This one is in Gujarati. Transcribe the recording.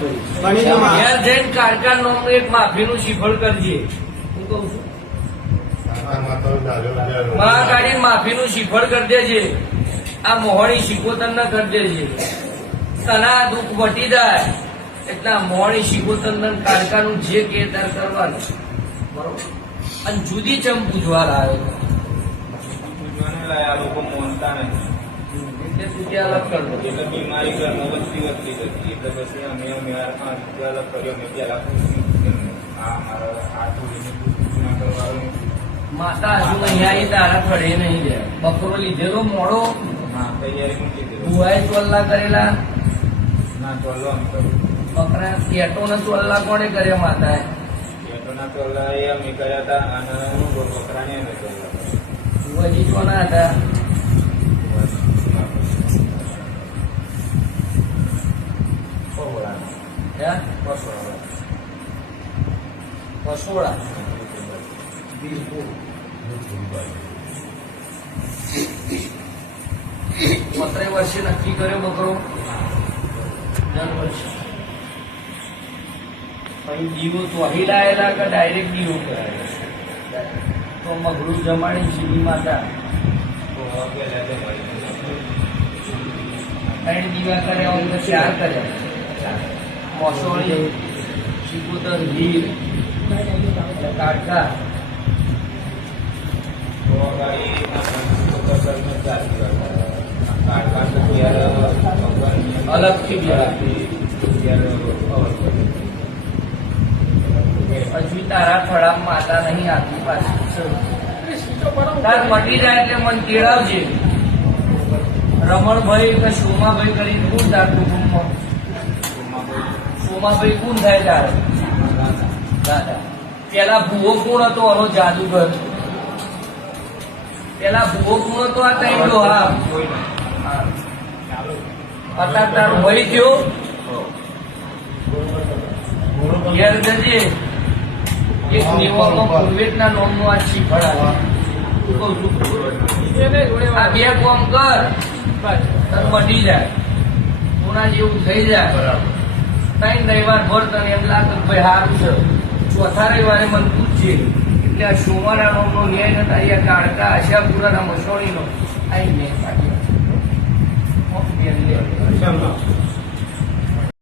ઘેર જઈને કારકા નામનું એક માફીનું શિફળ કરજે. હું કઉ છું મહાકાળી માફીનું શિફળ કરી દેજે. આ મોહણી શિકોતર ના કરી દેજે. તના દુઃખ વટી જાય એટલે મોહણી શિકોતર કારકાનું જે કે તાર કરવાનું બરોબર. અને જુદી ચમ પૂજવા લાવ્યો આ લોકો માનતા નથી એટલે તું ત્યાં અલગ કર દો. એટલે બીમારી ઘરમાં વધતી જતી એટલે પછી અમે અલગ કર્યો મેં પેલા આ મારા આ થોડીને ના કરવાનું માતા હજુ અહીંયા આવી તારા ફળે નહીં ગયા. બકરો લીધેલો મોડો હા તૈયારી મૂકી દીધી ભુવાએ ચોલ્લા કરેલા ના ચોલો આમ કર્યું બકરા કેટો ને ચોલ્લા કોણે કર્યા માતાએ? પેટોના ચોલા એ અમે કર્યા હતા અને બકરાને અમે ચોલા ભુવાજી કોના હતા? હે? પસોડા પત્રે વર્ષે નક્કી કર્યો બકરો દર વર્ષે. પછી દીવો તો અહીં લાયેલા કે ડાયરેક્ટ દીવો કરાયેલા? તો મગરું જમાડી સીધી માતા ત્રણ દીવા કર્યા હોય તો 4 કર્યા. મોસોળી શિકોતર હીર કાઢતા અલગથી હજુ તારા ફળા માતા નહીં આપી પાછી. તાર મટી જાય એટલે મન કેળવજે. રમણભાઈ કે સોમાભાઈ કરીને કોણ તાર કુટુંબમાં? સોમાભાઈ કોણ થાય તારે? દાદા. પેલા ભૂવો કોણ હતો? આનો જાદુગર. પેલા ભૂવો કોણ હતો? આ તૈલો. હા અત્યારે તારો ભાઈ થયો. ઘેર જજે એક નિયમોમાં પૂર્વેકના નોમનું આ શીફળ આવે. આ બે કામ કર તને મટી જાય. કોના જેવું થઈ જાય. 3 રવિવાર ભર તને એમ લાગે ભાઈ સારું છે. ચોથા રવિવારે મને પૂછજે. એટલે આ સોમાના નોમનો ન્યાય નતા અહીંયા કાળકા આશાપુરાના મસોણીનો આવી મેં કાઢ્યો.